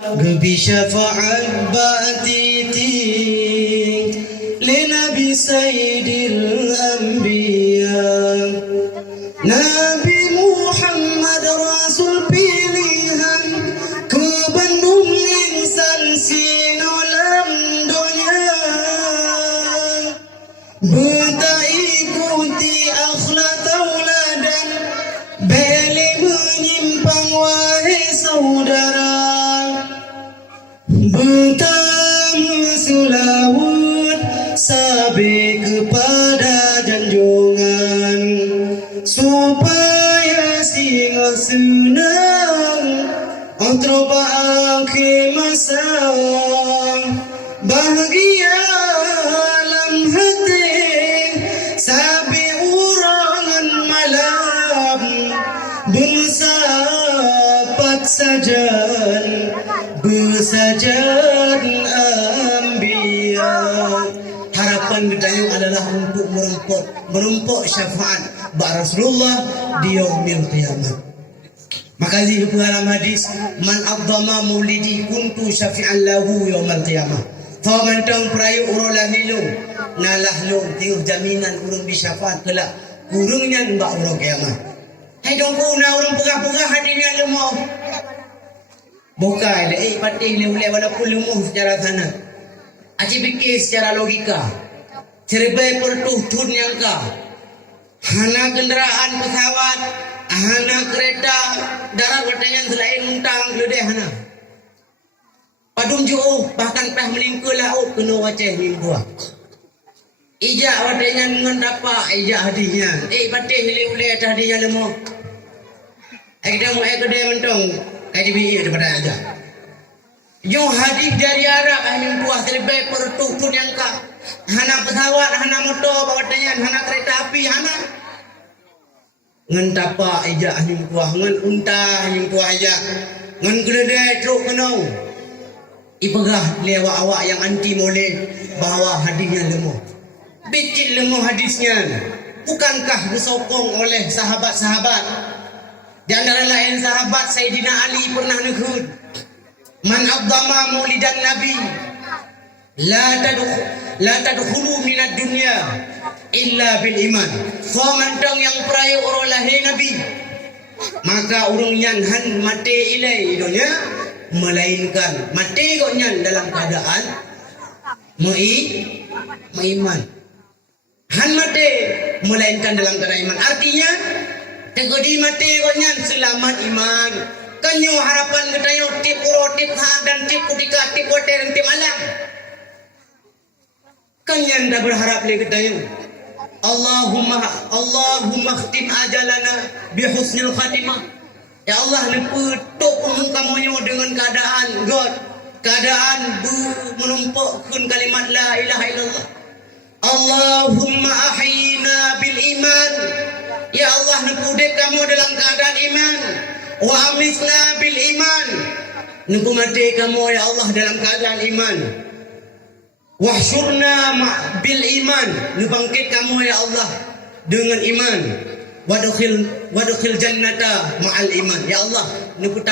بشفاعة باتيتي لنبي سيد الأنبياء Nabi Muhammad Rasul pilihan ke Bandung insan sinolam dunia. Benta ikuti akhlak tauladan, beli menyimpang wahai saudara. Benta mensulawut sampai kepada janjungan, supaya singa senang antroba akhir masa bahagia dalam hati sampai urangan malam bersahabat sajan bersajan ambia. Harapan kita adalah untuk merumpuk syafaat Rasulullah di yaumil qiyamah. Maka di dalam hadis, man adzama maulidi kuntu syafi'an lahu yaumal qiyamah. Fa man tang prayu urolah nilu nalah lu tiu jaminan urung disyafaat kelak urungnya mbak urung kiamat. Hai dong kuna urung pegah-pegah hadirnya lemah. Bukan patih le boleh walaupun lemah secara sana. Aji fikir secara logika. Cerbai pertuhtun yang ka. Hana kendaraan pesawat, hana kereta darat watanya selain untang ledeh hana. Padum jauh bahkan pah melingkar laut kena waceh minggu. Ijak watanya dengan dapat ijak hadisnya. Patih boleh atas hadisnya lemah. Kita mau kedai mentong kaji biar daripada aja. Jo hadis dari Arab yang buah terbaik pertuhtun yang ka. Hana pesawat, hana motor, bawatanya, hana kereta api, hana. Ngan tapa ijak hanyum kuah, ngan unta hanyum kuah ijak, ngan keledai truk kenau. Ipegah lewat awak yang anti molek bahawa hadisnya lemah. Bicit lemah hadisnya. Bukankah disokong oleh sahabat-sahabat? Di antara lain sahabat Sayyidina Ali pernah negur, man adzama maulidan Nabi la tadkhulu minad dunya illa bil iman. Famantang yang perayu orang lahir Nabi, maka urung nyan han mati ilai dunia, melainkan mati kok nyan dalam keadaan meiman. Han mati melainkan dalam keadaan iman. Artinya tegodi mati kok nyan selamat iman. Kanyo harapan kita yo tip uro tip ha dan tip kutika tip hotel tip malam. Kanyan dah berharap le kita yo. Allahumma khtim ajalana bi husnil khatimah. Ya Allah lepetuk muka moyo dengan keadaan God, keadaan menumpukkan kalimat la ilaha illallah. Allahumma ahyina bil iman. Ya Allah nepudek kamu dalam keadaan iman. Wa amisna bil iman. Nuku mati kamu ya Allah dalam keadaan iman. Wahsyurna bil iman. Nubangkit kamu ya Allah dengan iman. Wadukhil jannata ma'al iman. Ya Allah, nuku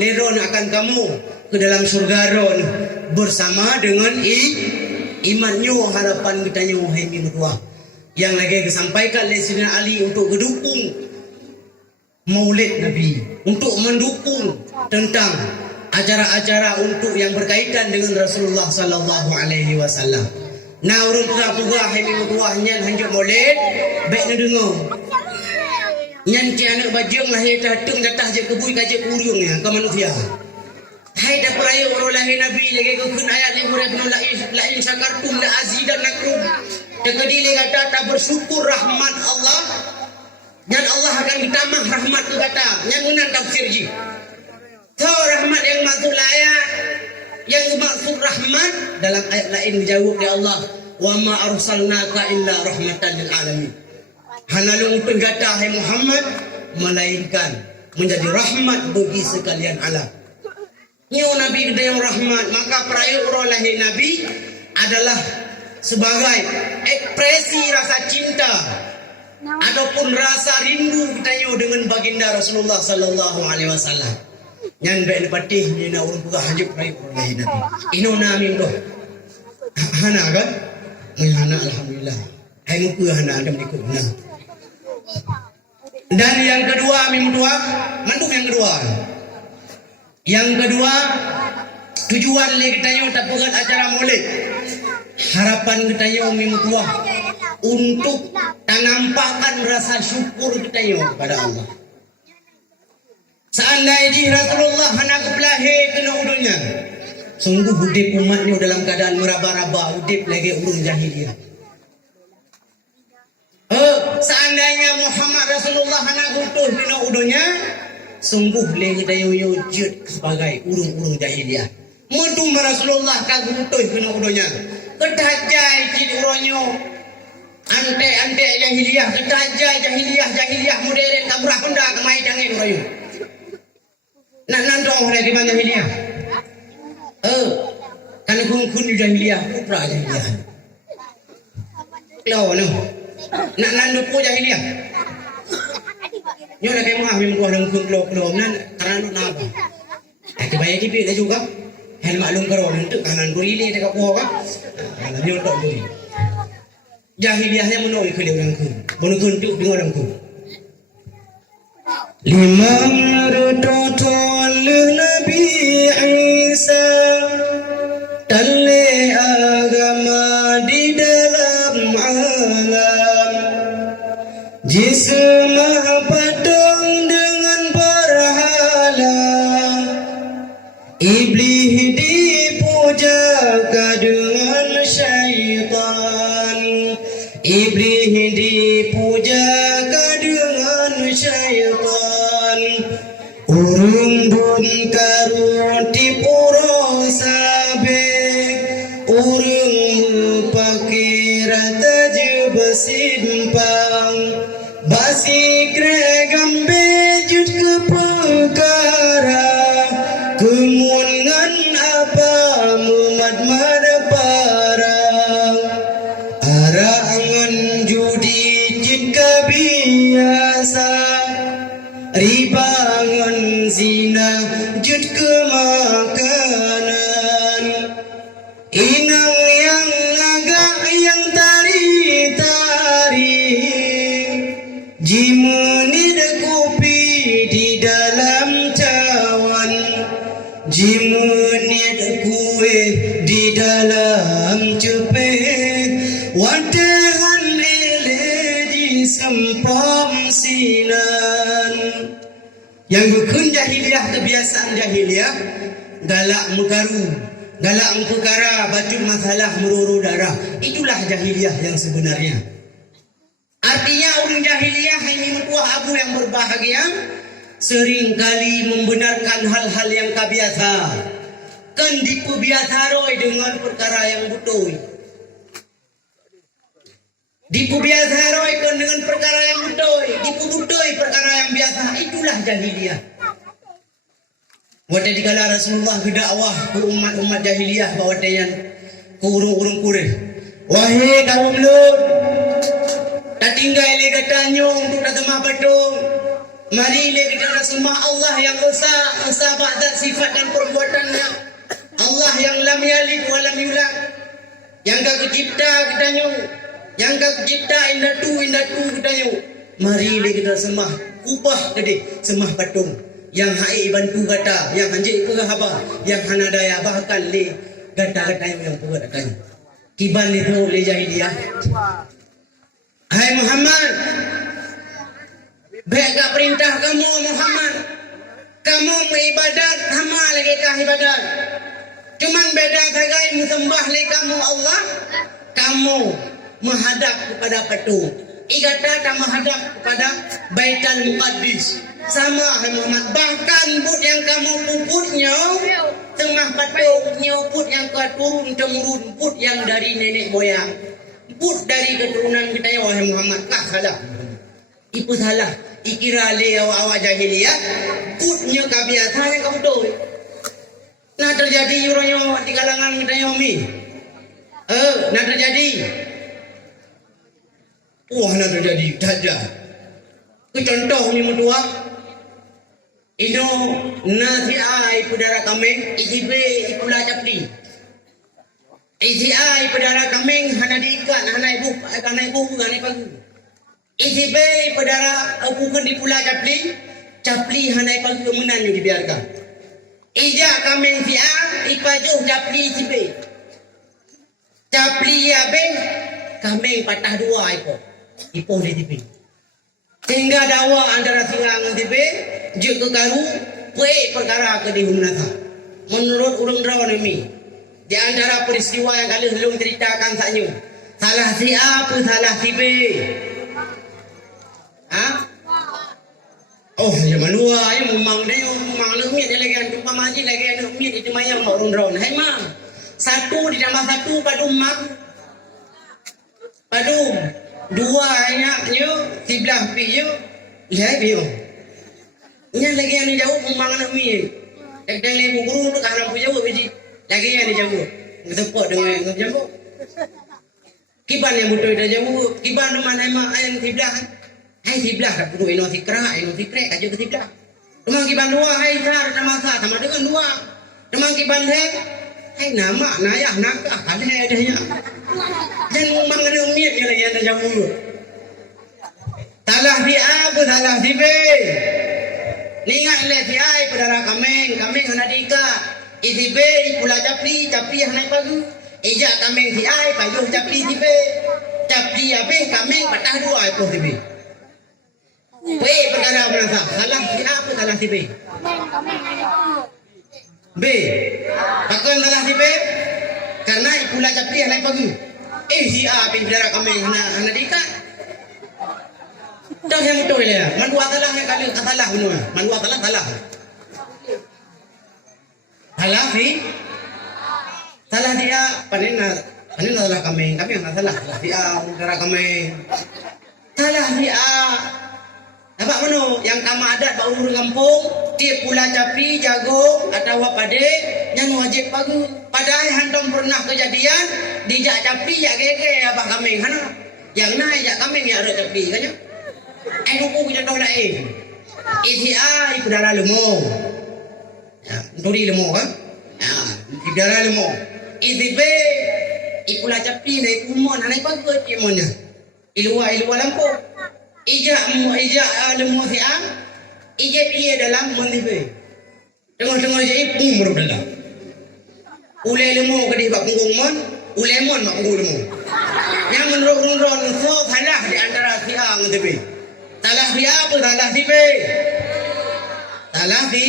leron akan kamu ke dalam surga ron bersama dengan imannya. Harapan kita nyu wahai minua yang lagi disampaikan oleh Sayyidina Ali untuk mendukung Maulid Nabi, untuk mendukung tentang acara-acara untuk yang berkaitan dengan Rasulullah sallallahu alaihi wasallam. Nah, urung pegah-pegah hai minua nyan hanjut Maulid, baik na dengar. Nyan ci anak bajang lahir tatung datah je kebui kaje urungnya ke manusia. Hai dah peraya orang lahir Nabi lagi kekun ayat ni huruf nu lain syakartum la azidanakum. Tegadi le kata tak bersyukur rahmat Allah dan Allah akan ditambah rahmat tu kata. Yang menang tafsir ji. So rahmat yang maksud ayat yang maksud rahmat dalam ayat lain dijawab oleh Allah, wa ma arsalnaka illa rahmatan lil alamin. Hanalu untuk kata hai Muhammad melainkan menjadi rahmat bagi sekalian alam. Nyu Nabi kita yang rahmat, maka perayaan orang lahir Nabi adalah sebagai ekspresi rasa cinta ataupun rasa rindu kita dengan baginda Rasulullah sallallahu alaihi wasallam. Nyan be patih ni na urang puga hajuk rai urang lain nabi. Ino namin ko. Hana kan? Ay hana alhamdulillah. Ay mo puga hana adam di ko na. Dan yang kedua amin tua, mantuk yang kedua. Yang kedua tujuan le kita yo tapukan acara maulid. Harapan kita yo amin tua untuk tanampakan rasa syukur kita yo kepada Allah. Seandainya Rasulullah hendak berlahir kena udunnya, sungguh hudip umatnya dalam keadaan meraba-raba, hudip lagi urung jahiliyah. Seandainya Muhammad Rasulullah hendak utuh kena udunnya, sungguh lagi dayu yujud sebagai urung-urung jahiliyah. Mutu Rasulullah kagum utuh kena udunnya, kedajai ciri urangnya. Ante jahiliyah, kedajai jahiliyah modern kaburah benda kemai jangan urayu. Nak dong lagi banyak jahiliyah. Karena kun jahiliyah, kupra jahiliyah. Law no. Nak nanduk ko jahiliyah. Nyo lagi mah memang kuah dalam kun lo nan karena nak napa. Kebaya kipi dah juga. Hal maklum karo nanti kanan beri dia dekat kuah kan. Nyo tok beri. Jahiliyahnya menolak ke orang kun. Menolak kun tu dengan orang kun. Liman rututun Nabi Isa tali agama di dalam alam jismah padang dengan berhala iblis dipuja dengan syaitan iblis dipuja dengan syaitan urung bun karuti puro sabek urung pakira tajub simpang basi gregambe jut ke perkara kemungan apa mumat mana parang arangan judi jika biasa ribangan zina jut ke makanan inang yang agak yang tari-tari jimenid kopi di dalam cawan jimenid kue di dalam cepet wadahan ele di sempam sinan. Yang bukan jahiliyah, kebiasaan jahiliyah galak mukaru, galak mukara, baju masalah meruru darah. Itulah jahiliyah yang sebenarnya. Artinya orang jahiliyah ini mentua abu yang berbahagia seringkali membenarkan hal-hal yang kabiasa. Kan dipubiasa roy dengan perkara yang betul. Dipubiasa roy kan dengan perkara yang betul. Dipubutoi perkara yang biasa. Itulah jahiliyah. Waktu dikala Rasulullah berdakwah ke umat-umat jahiliyah bahawa dayan ke urung-urung kureh. Wahai kaum Lut, tak tinggal le katanya untuk datang padung. Mari le kita Rasulullah Allah yang esa ba'da sifat dan perbuatannya. Allah yang lam yalid wa lam yulad. Yang kau cipta katanya. Yang kau cipta indatu katanya. Mari le kita sembah ubah gede sembah patung. Yang hai bantu kata, yang anjing pegah apa, yang hana daya bahkan le kata-kata yang pegah katanya. Kiban itu le jahiliyah. Hai Muhammad, baik perintah kamu Muhammad, kamu beribadat sama lagi kah ibadat. Cuman beda sagai menyembah le kamu Allah, kamu menghadap kepada patung. Igata kamu menghadap kepada Baitul Muqaddis. Sama hai Muhammad, bahkan put yang kamu puputnya tengah patungnya put yang kau turun temurun, put yang dari nenek moyang, put dari keturunan kita ya wahai Muhammad. Kah salah, ibu salah, ikira le awak jahiliyah, putnya kabiasa yang kamu tahu. Nah terjadi urangnya di kalangan kita yomi, nah terjadi, nah terjadi, saja. Contoh ni mentua. Ino nafi'ai pudara kameng ijibe ipula capli. Ijiai pudara kameng hana diikat hana ibu ganai pagi. Ijibe pudara bukan dipula capli hana pagi kemunan yang dibiarkan. Ija kameng fi'a ipajuh capli ijibe. Capli ya be kameng patah dua ipo di tipi. Sehingga dawa antara silang tipe je ke garu perkara ke di Hunata. Menurut urang rawan ini di antara peristiwa yang kalian belum ceritakan saknyo. Salah si apa salah si B. Oh, ya manua ya memang lemit dia lagi antu pamaji lagi anu mit itu mayang urang rawan. Hai ma. Satu ditambah satu padum mak. Padum dua nya sebelah piu lihat piu nya lagi yang jauh membangun mi dan lebu guru untuk anak punya biji lagi yang jauh ngetepok dengan jauh kiban yang butuh dah jauh kiban mana emang yang sebelah tak perlu ino sikra aja ke sebelah memang kiban dua hai sar sama dengan dua memang kiban hai nama nayah nakah ada adanya dan memang umitnya lagi ada jauh. Salah di apa salah di B. Ningat le si ai pudara kameng hana dika. Isi B pula capli hana pagi. Eja kameng si ai pajuh capli si B. Capli abe kameng patah dua itu si B. B perkara apa salah si apa salah si B. B. Pakon salah si B. Karena pula capli hana pagi. Si A pindara kameng hana dika. Dah yang betul ya. Mandua salah yang kali salah benar. Mandua salah. Salah ni. Salah dia panena salah kami yang salah dia negara kami. Salah dia. Apa mano yang kama adat bau urang kampung dia pula capi jago atau pade yang wajib pagi. Padahal hantam pernah kejadian dijak capi jak gege apa kami hana. Yang naik jak kami ya ada capi kan. Aku punya tahu lain. ICA ibu darah lemong. Duri lemong kan? Ibu darah lemong. ICB ibu lah capi naik kumon, naik bagus imunnya. Ilua lampu. Ija lemong siang. Ija piye dalam mendibe. Tengok je pum baru dalam. Ulai lemong ke di bak punggung mon, ulai mon mak punggung lemong. Yang menurut so salah di antara siang mendibe. Salah di apa? Salah di B. Salah di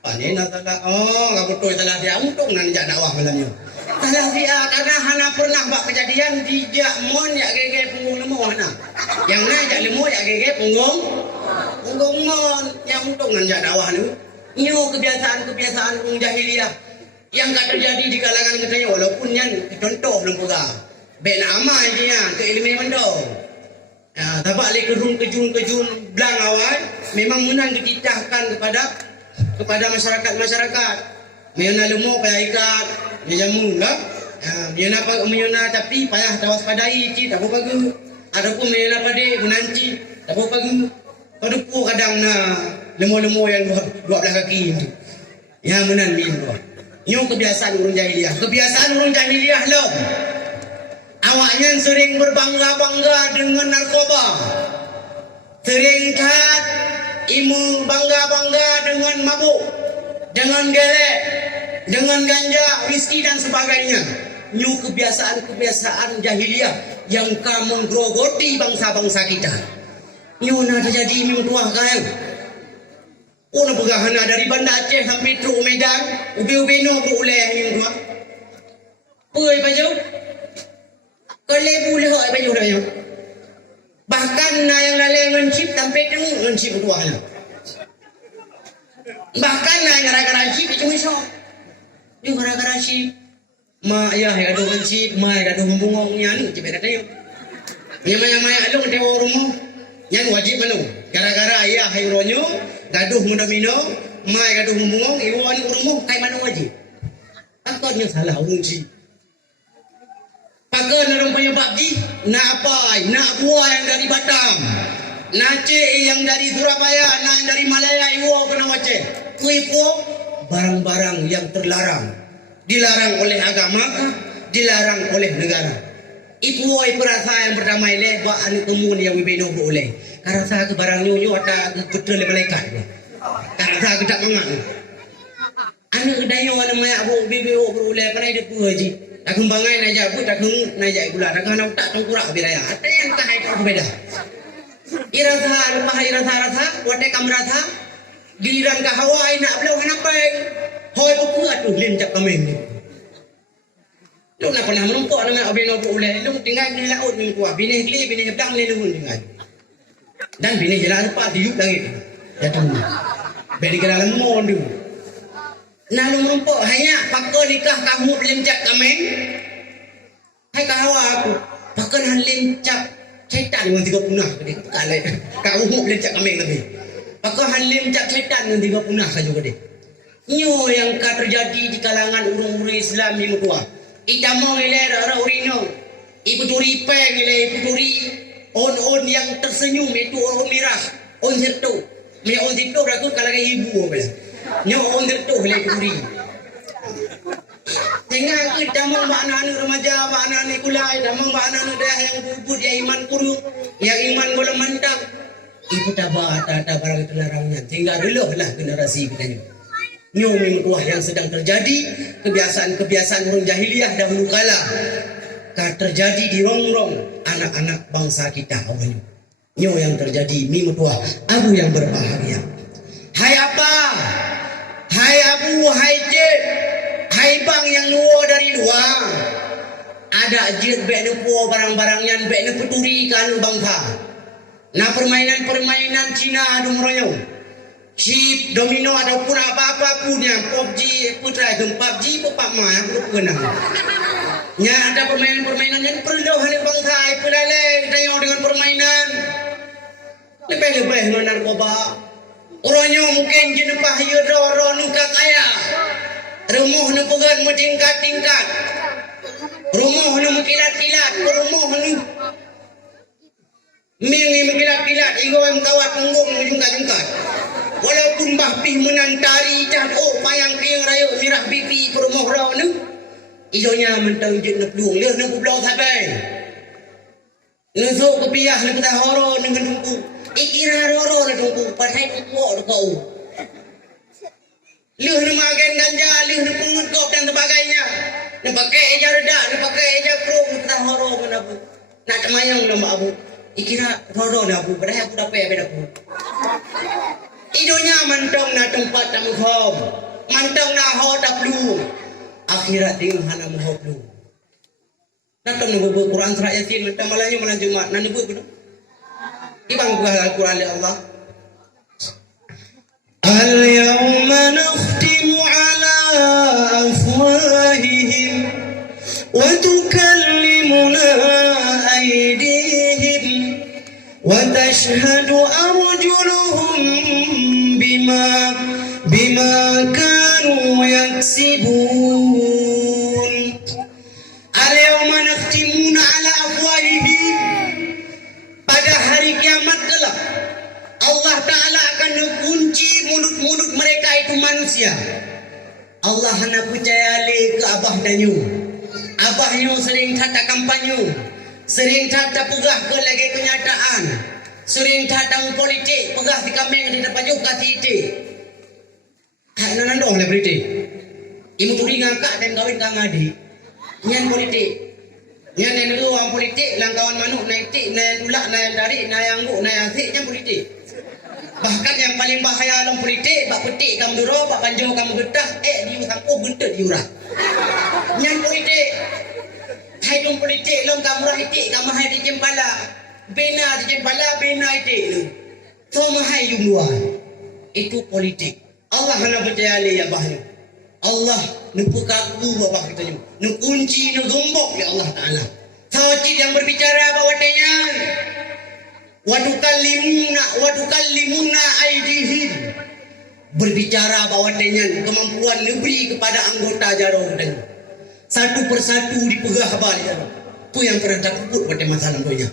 panena salah. Oh, kamu betul salah dia untung nan jak dakwah malamnya. Salah dia karena hana pernah buat kejadian dijak mon jak gege punggung lemah hana. Yang naik jak lemah jak gege punggung mon. Yang untung nan jak dakwah ni. Ini kebiasaan orang jahiliyah yang tak terjadi di kalangan kita walaupun yang contoh belum pegang. Ben amal dia ke ilmu mendong. Tapak le kejun belang awal memang menang dititahkan kepada masyarakat. Menyana lemuk payah ikat, jamu lah. Menyana tapi payah tawaspadai cik tak apa pagi. Adapun menyana pade menanci tak apa pagi. Paduku kadang lemuk-lemuk yang 12 kaki itu. Ya menan ni tu. Ini kebiasaan orang jahiliyah lah. Awaknya sering berbangga-bangga dengan narkoba. Sering kat imu bangga-bangga dengan mabuk, dengan gelek, dengan ganja, whisky dan sebagainya. New kebiasaan jahiliyah yang akan menggerogoti bangsa-bangsa kita. New nak terjadi minggu tua kan? Una bergahana dari Banda Aceh sampai Truk Medan, ubi-ubi no boleh minggu tua. Puai baju. Kalau boleh hak baju dah. Bahkan yang lalai ngencip sampai tengok ngencip tuahnya. Bahkan yang gara-gara cip itu misal. Dia gara-gara cip. Ma ayah yang ada ngencip, ma yang ada hubungnya ni cip kata yo. Yang maya alung dewa rumah. Yang wajib manu. Gara-gara ayah haironyo gaduh muda mino, ma yang gaduh hubungong iwan rumah kai manu wajib. Takutnya salah orang cip. Pakai orang punya bakji, nak apa? Nak buah yang dari Batam. Nace yang dari Surabaya, nah yang dari Malaya, iwo kena wace. Kuipo barang-barang yang terlarang, dilarang oleh agama, dilarang oleh negara. Ipu perasa yang pertama ini buat anu kemun yang bibino boleh. Karena saya ke barang nyonya ada betul le malaikat. Karena saya ke tak mangan. Anu dayo anu maya bu bibio boleh pada dia puji. Tak kembangan aja bu tak naik gula. Tak kena tak tongkurak biraya. Ada yang tak hai berbeda. Irasa lepas irasa wate kamrasa giliran ka Hawaii nak belau kenapa? Hoi berpuat tu lincap kami ni. Lu nak pernah menumpuk dengan abang nak boleh. Lu tinggal di laut ni kuah. Bini geli, bini hebdang ni lu tinggal. Dan bini jalan lepas tiup langit. Jatuh. Bini kena lemon tu. Nah lu menumpuk hanya pakar nikah kamu lincap kami. Hai kawan aku. Pakar lincap syaitan dengan 3 punah ke dia. Kalai. Kamu lincap kami lebih. Pakar lincap syaitan dengan 3 punah saja ke dia. Nyo yang terjadi di kalangan urung-urung Islam ni mutua. Itama nilai orang urino. Ibu turi peng nilai ibu turi on yang tersenyum itu orang mirah. On zerto. Me on zerto berlaku kalangan ibu bes. Nyo on zerto nilai turi. Tengah kita mau makna anu remaja, makna anu kulai, damang makna anu dah yang bubut yang iman kurung, yang iman bola mantap. Ibu tabah barang itu larangnya. Tinggal dulu lah generasi kita ni. Nyum kuah yang sedang terjadi, kebiasaan-kebiasaan orang jahiliyah dahulu kala terjadi di rongrong anak-anak bangsa kita awalnya. Nyo yang terjadi mim kuah abu yang berbahagia. Hai apa? Hai abu, hai jet, hai bang yang luar dari luar. Ada jet bek nepo barang-barangnya bek nepo turi kan bangsa. Nah permainan-permainan Cina adu meroyong. Chip, domino ataupun apa-apa pun yang PUBG, putra itu PUBG, Pak Mah, aku kenal. Ya ada permainan-permainan yang perlu hari bangsa, pelale, tayang dengan permainan. Lebih-lebih narkoba. Orangnya mungkin jenepah yoro nuka kaya. Rumah nu pegan tingkat-tingkat. Rumah nu kilat-kilat, rumah nu mingi kilat-kilat, igo yang kawat punggung jungkat-jungkat. Walaupun bahpih menantari cah payang keng rayo mirah pipi perumah raw nu idonya mentang jet nak luang leh nak belau sabai ngesok kepiah nak kita horo dengan tungku ikira horo nak tungku pasai kuat kau leh nak makan ganja leh nak pengutop dan sebagainya nak pakai eja redak nak pakai eja krom nak kita horo mana bu nak temayang nama abu ikira horo nak bu padahal aku dapat apa aku idonya mantong na tempat tamu hom, mantong na ho taplu, akhirat ding hana muhoblu. Datang nubu Quran surah Yasin, mantong malanya malam Jumat, nan nubu kudu. Ibang buah Al-Quran ya Allah. Al-yawma nakhtimu ala afwahihim, wa tukallimuna aydihim, wa tashhadu arjuluhum bima kanu yaksibun. Al-yawma nakhtimuna ala afwahihim. Pada hari kiamat kelak Allah Ta'ala akan mengunci mulut-mulut mereka itu manusia. Allah hanya percaya ke abah dan yu. Abah yu sering kata kampanye, sering kata pegah ke lagi kenyataan, sering kata politik pegah di kambing di depan juga kasih ide. Hak nan dong le politik. Ibu turi ngangkat dan kawin kang adik. Nyan politik. Nyan yang dulu orang politik langkawan manuk naik tik, naik dulak, naik tarik, naik angguk, naik asik nyan politik. Bahkan yang paling bahaya dalam politik, bak petik kamu duro, bak banjau kamu getah, diu sampo bentuk diurah. Nyan politik. Hai dong politik long kamu rah itik, kamu hai di jempala. Bena di jempala, bena itik lu. Semua hai yung luar. Itu politik. Allah hanya percaya ya bahaya. Allah nupu kaku babah kita ni. Nu kunci nu gembok ya Allah Taala. Sawacit yang berbicara bawatnya. Wa tukallimuna aydihim. Berbicara bawatnya kemampuan negeri kepada anggota jaro dan satu persatu dipegah balik. Itu yang pernah takut pada masalah dunia.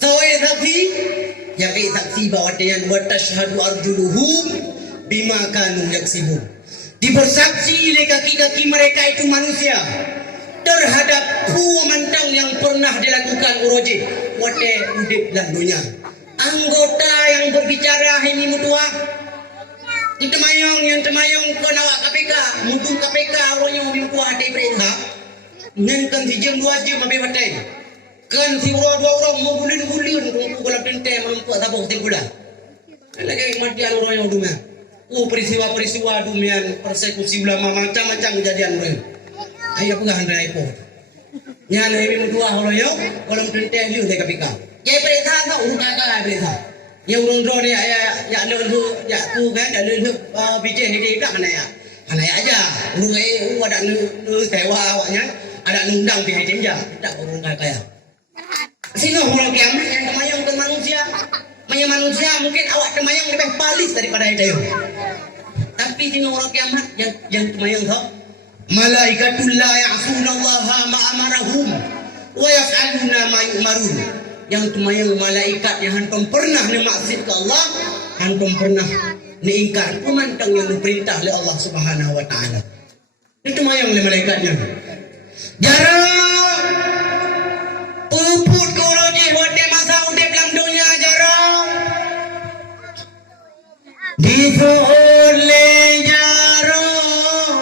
Sawai sapi yang saksi bahwa dengan wa tashhadu arjuluhum bima kanu yaksibun. Dibersaksi oleh kaki-kaki mereka itu manusia terhadap mantang yang pernah dilakukan uroji wate udip dalam dunia. Anggota yang berbicara ini mutua yang temayong ke nawak KPK mutung KPK orangnya mutua hati perintah ngenkan si jam 2 jam habis batai kan si dua orang mau bulin-bulin kungku gelap tente melumpuh sabuk tinggulah lagi kematian orang yang dunia peristiwa-peristiwa dunia persekusi ulama macam-macam kejadian orang ayo pegang raipo nyala ini mutua orang yang kalau tente liu dari KPK ya perintah kau udah perintah yang urung ni ya lelu ya tu kan ya lelu bijen ni dak mana ya aja urung ada lu sewa awaknya ada undang pihak jenja tak urung kaya sini orang kiamat yang temayang ke manusia mungkin awak temayang lebih palis daripada itu tapi sini orang kiamat yang temayang kau malaikatul la ya'sunallaha ma amarahum wa yaf'aluna ma yu'marun yang temayang malaikat yang hantum pernah maksiat ke Allah, hantum pernah ingkar pemantang yang diperintah oleh Allah Subhanahu wa taala. Itu temayang oleh malaikatnya. Jarang puput koroji wate masa udip dalam dunia jarang. Difoleh jarang.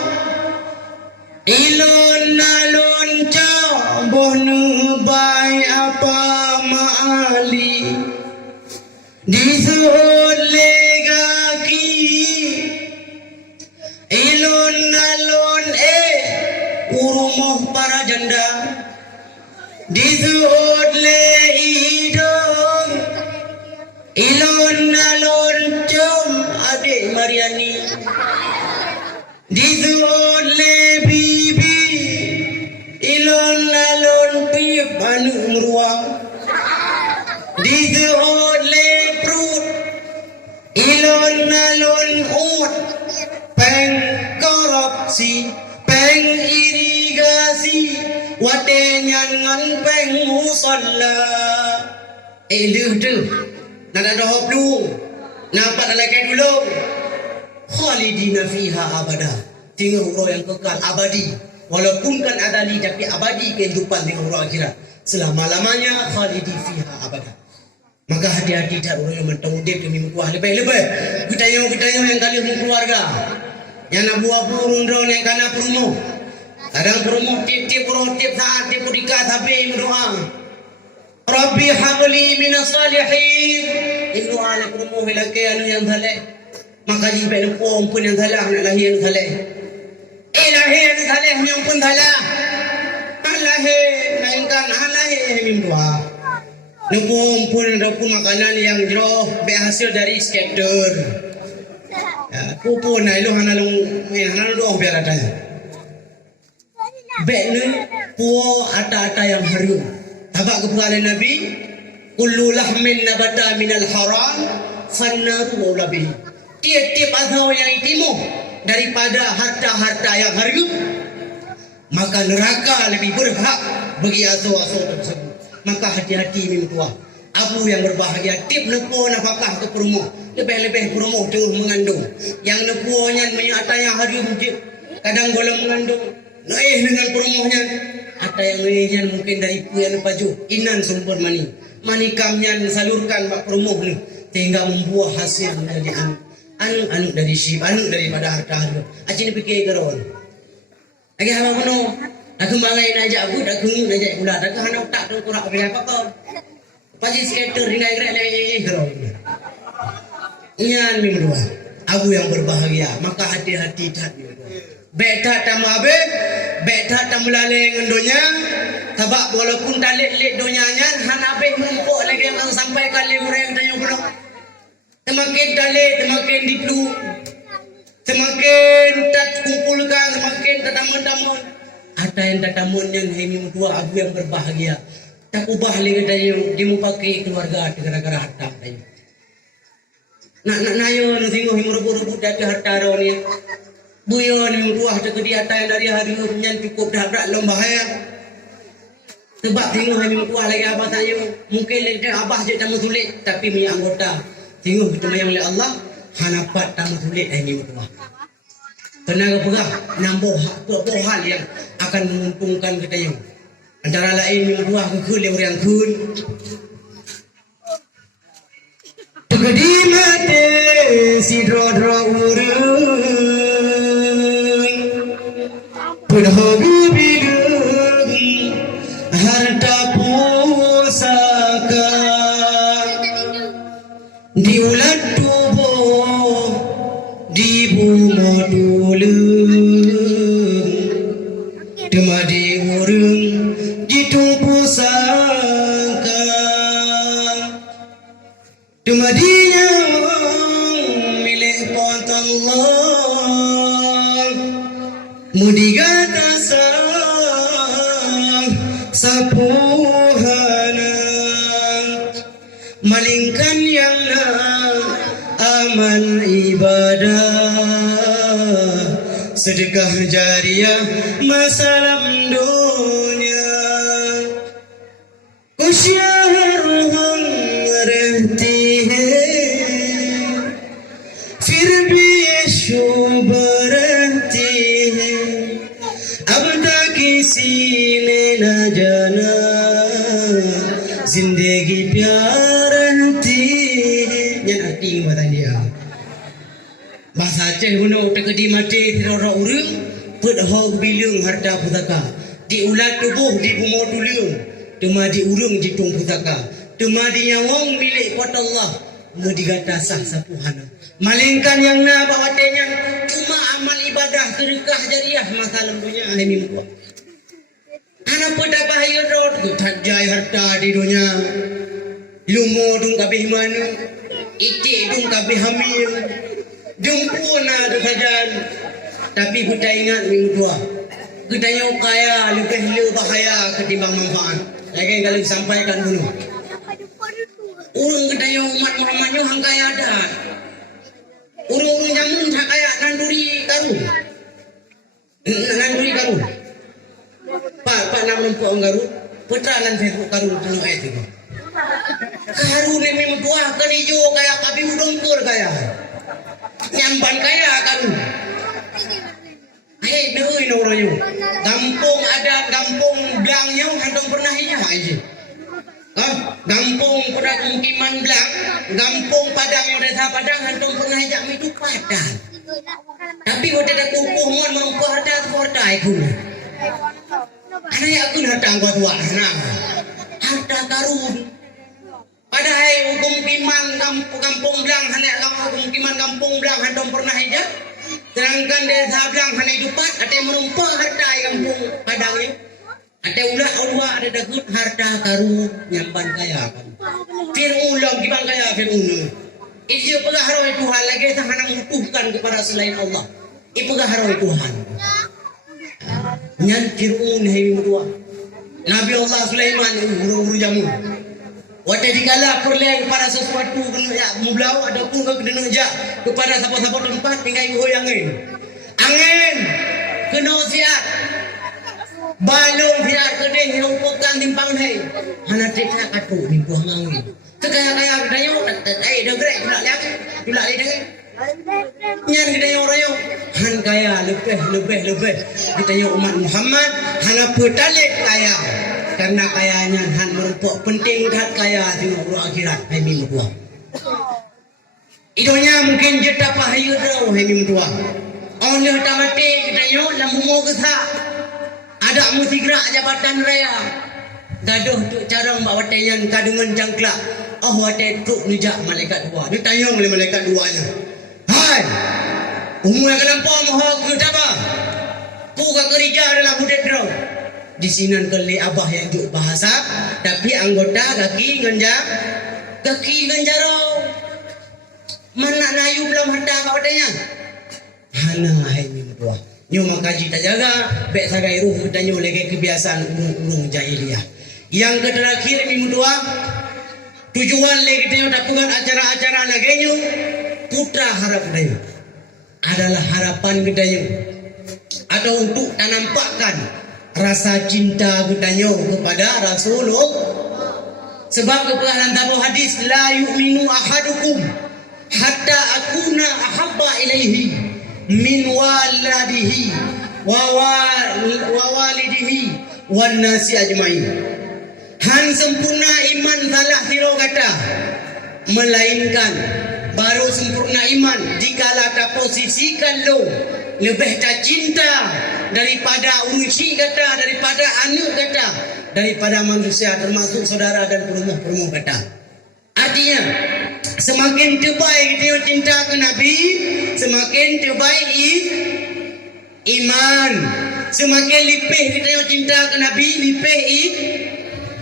Ilon nalon boh nubai apa maali disuhud legaki ilun alun urumoh para janda disuhud le hidung ilun alun cum adik Mariani disuhud le bibi ilun alun piyep anu meruang disuhud le perut ilun alun ut peng korupsi peng irigasi watenyan ngan peng musalla duh nada dohop du nampak lagi dulu khalidina fiha abada tinggal huruf yang kekal abadi walaupun kan adali tapi abadi kehidupan dengan huruf akhirat selama-lamanya khalidi fiha abada. Maka hati-hati tak orang yang mentang udip demi mukuah lebih-lebih kita yang kali keluarga yang nak buah burung drone yang kana perumoh kadang perumoh tip-tip saat tip dikat habis berdoa Rabbi habli minas salihin ibnu ala perumoh lagi anu yang saleh maka jibek pun yang salah nak lahir yang saleh lahir yang saleh yang pun salah lahir mainkan lahir min doa Numpun makanan yang jauh berhasil dari skater. Ya, pupun na ilo hanalong hanalong biar ada. Bekne puo ata-ata yang harum. Tabak kepada Nabi, kullu lahmin nabata minal haram fannaru labih. Tiap-tiap azau yang itimu daripada harta-harta yang harum, maka neraka lebih berhak bagi azau-azau tersebut. Maka hati-hati mintua. Abu yang berbahagia tip nepo nafkah ke perumoh. Lebih-lebih perumoh tu mengandung. Yang neponya menyata yang hari wujud. Kadang golong mengandung. Naih dengan perumohnya. Ada yang naihnya mungkin dari puyan paju. Inan sumber mani. Mani kamnya salurkan bak perumoh ni. Sehingga membuah hasil menjadi anu dari syib. Anu daripada harta-harta. Acin fikir keron. Lagi apa penuh. Aku mangai najak aku, aku najak pula. Aku hendak tak tahu kurang apa kau. Pagi skater dengan gerak lagi kalau ini. Nyan minggu dua. Aku yang berbahagia. Maka hati-hati tak. Betat tamu abe, betat tamu laleng endonya. Sebab walaupun talik-lik donyanya, hanabe mumpuk lagi yang sampai kali orang yang tanya pula. Semakin talik, semakin diplu. Semakin tak kumpulkan, semakin tetamun-tamun. Ada yang tatamun yang ini dua aku yang berbahagia. Tak ubah lagi tayo di mo pakai keluarga gara-gara harta tayo. Nak nayo no tengok himur-rubu dati harta ro ni. Buyo ni dua ada ke dia tay dari hari nyan cukup dah berat lom bahaya. Sebab tengok kami tua lagi abah tanya. Mungkin dia abah je tamu tulis. Tapi mi anggota. Tengok kita mayang oleh Allah. Hanapat tamu tulis kami tua. Kena pegah. Nambuh hal yang akan menguntungkan kita yang. Antara lain yang tua kekul yang orang kun. Tegedi mati si dro-dro urung. Berhobi bilung harta pusaka diulat tubuh di bumi dulung temadi urung ditumpu sangka temadinya milik Allah mudigata sapuhana malingkan yang amal ibadah sedekah jariah masalah dunia kusyaruhum rehti फिर भी ये शोभ रहती है अब तक किसी ने न जाना जिंदगी प्यार रहती है yang arti bahasa dia bahasa Aceh guna tekedi mati tirara urang pedho biliung harta pusaka diulat tubuh di bumi tuliung temadi urang di tung pusaka temadi nyawang milik pada Allah mudigata sah sapuhana malingkan yang na bawatenya cuma amal ibadah sedekah jariah masalah dunia ini muka anak pada bahaya rod kutajai harta di dunia lumo dung kabeh mana iti dung kabeh hamil dung puna tu sajan tapi kita ingat minggu tua kita yang kaya lebih bahaya ketimbang manfaat lagi kalau disampaikan dulu urung kita yang umat Muhammad yang hang kaya ada urung jamun tak kaya nanduri karu pak nam nampu garu putra nan Facebook karu penuh itu karu ni memang tua kan hijau kaya kabi udongkur kaya nyamban kaya karu deui noroyo gampung ada gampung blangnya handong pernah hijau aja gampung pada pemukiman belang gampung padang yang desa padang handong pernah hijau itu padang tapi udah ada kukuh mon mampu harta harta aku anak aku harta gua tua harta karun padahal hukum kiman kampung belang hanya hukum kiman kampung belang handong pernah hijau sedangkan desa belang hanya hidupat ada yang menumpah harta kampung padang ini ada ulah Allah ada dagut harta karun nyamban kaya Fir'ulah gibang kaya Fir'ulah itu pengaruh Tuhan lagi tahanan butuhkan kepada selain Allah itu pengaruh Tuhan nyan Fir'un hai mudua Nabi Allah Sulaiman uru jamu wata dikala perleh kepada sesuatu kena ya mublau ada pun kena ja kepada siapa-siapa tempat tinggal goyang angin kena siap balong biar kedeng lumpukan timpang hai hana tikha katu ni buah mangi kaya kedayo dah gerak pula lihat pula lihat nyan kedayo rayo han kaya lebih kedayo umat Muhammad hana petalit kaya karena kayanya han merumpuk penting kat kaya tengok uru akhirat hai mim buah idonya mungkin jeta pahayu tau hai mim buah on dah tamati kedayo lambu mo kesah ada mesti gerak jabatan raya gaduh tu cara mbak wateyan kadungan jangkla wate tu nujak malaikat dua dia tanya oleh malaikat duanya hai umur yang lampau mahu ke apa ku ke kerja adalah budak draw di sini kali abah yang juk bahasa tapi anggota kaki genjaro mana nayu belum harta mbak watenya hana hai ni dua nyo makaji tak jaga bek sagai ruh kita nyo lagi kebiasaan urung jahiliyah yang terakhir minggu dua tujuan lagi kita nyo dapat acara-acara lagi nyo putra harap kita adalah harapan kita nyo atau untuk tanampakkan rasa cinta kita kepada Rasulullah. Sebab kepada dalam hadis, la yu'minu ahadukum hatta akuna ahabba ilaihi min waladihi wa walidihi wan nasi ajmain. Han sempurna iman salah siro kata, melainkan baru sempurna iman jikalau tak posisikan lo lebih tak cinta daripada unusi kata, daripada anak kata, daripada manusia termasuk saudara dan perumuh kata. Artinya semakin terbaik kita cinta ke Nabi, semakin terbaik iman. Semakin lipih kita cinta ke Nabi, lipih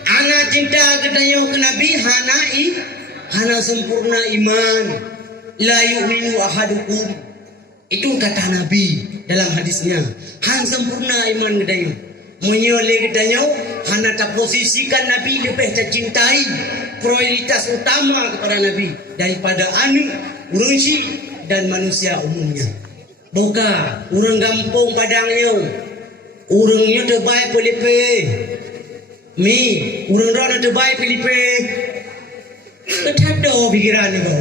ana cinta kita ke Nabi, hana sempurna iman. La yu'minu ahadukum, itu kata Nabi dalam hadisnya. Han sempurna iman kita menyoleh kita hana tak posisikan Nabi lebih tercintai, prioritas utama kepada Nabi daripada anak, urunsi dan manusia umumnya. Bukan orang kampung padangnya, orangnya terbaik Filipe. Mi, orang orang terbaik Filipe. Terhadap pikiran ni kau.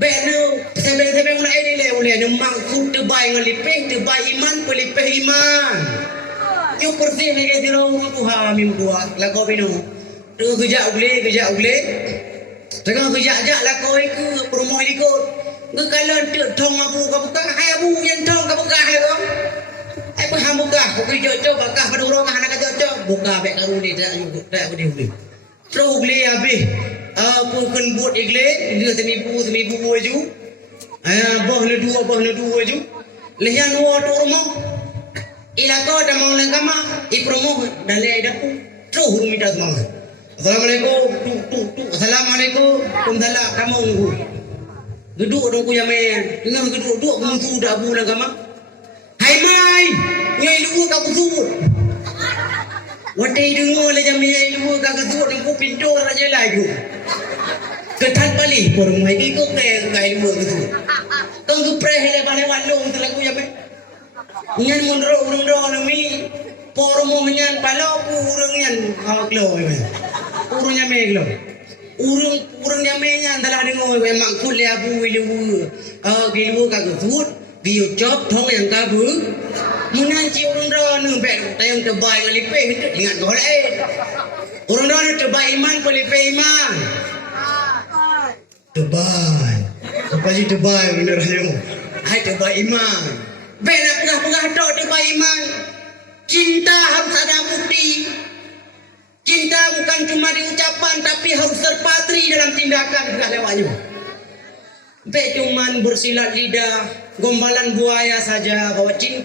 Beno, sampai mulai ini le, mulai maksud terbaik dengan Filipe, terbaik iman Filipe iman. Yo pergi ni ke orang Tuhan mim kuat, lagu bino. Tu kerja ule. Tengah kerja ajak lagu itu promo ikut. Kalau thong abu kabuka, hai abu yang thong kabuka hai kau. Hai pun ham buka, kau jauh bakah pada orang anak jauh buka baik karu ni tak aku dia ule. Terus ule habis. Apa kan buat igle, dia semibu baju. Bah le dua baju. Lehan dua tu rumah. Ilako dah mau lengkama, promo dan le dapu. Terus huru minta semangat. Assalamualaikum, Assalamualaikum, kumsalam, kamu nunggu. Duduk dong ku yamen, dengan duduk menunggu dah bulan kama. Hai mai, nyai lu ka kusut. Wadai dengar le jam nyai lu ka kusut nang pintu raja lagi. Ketat balik porong mai ko ke ngai lu kusut. Tong ku preh le bale walung tu lagu yamen. Nyan munro nami porong mo nyan palo ku urang nyan aglo yamen. Urangnya meglo. Urang nyamenya dalam dengar memang kuliah abu ilu gilu kagut giu job thong yang kabu menanci urang ron bek tayang terbaik ngalipe itu ingat golek urang ron terbaik iman polipe iman terbaik apa sih terbaik bener aja hai terbaik iman bek nak pegah tok terbaik iman cinta harus ada bukti. Cinta bukan cuma di ucapan, tapi harus terpatri dalam tindakan juga lewatnya. Bukan cuma bersilat lidah, gombalan buaya saja bahwa cinta